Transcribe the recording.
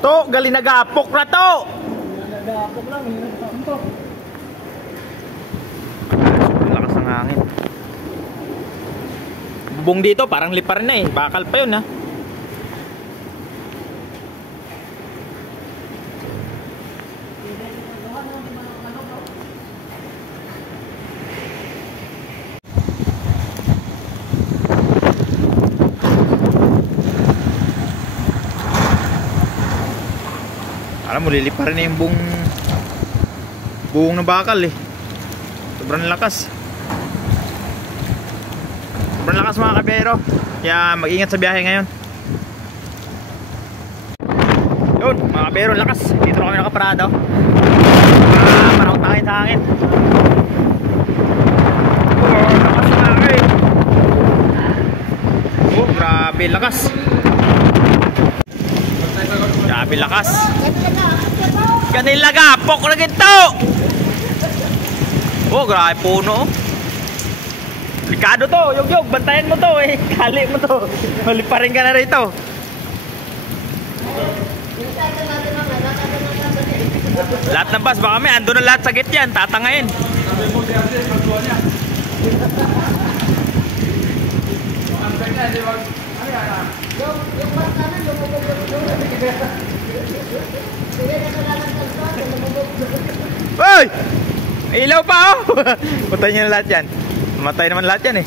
To, gali nagapok na to. Nagapok lang, to. Lakas ng hangin. Bubong dito, parang lipar na eh. Bakal pa yun ha. Alam mo, liliparin na yung buong na bakal eh. Sobrang lakas. Sobrang lakas mga kabiyero. Kaya mag-ingat sa biyahe ngayon. Yun mga kabiyero, lakas. Dito na kami nakaparado. Parang tangin sa hangin. Oh, lakas na hangin. Oh, grabe lakas. Grabe lakas. Ganun lagapok na ginto. Oh, grabe puno. Delikado to, yog-yog, bantayan mo to eh. Kali mo to. Maliparin ka na rito. Lahat ng bus, baka may ando na lahat sa git yan, tatangayin. Hoy! Ilaw pa oh! Putay nyo na lahat yan. Matay naman lahat yan eh.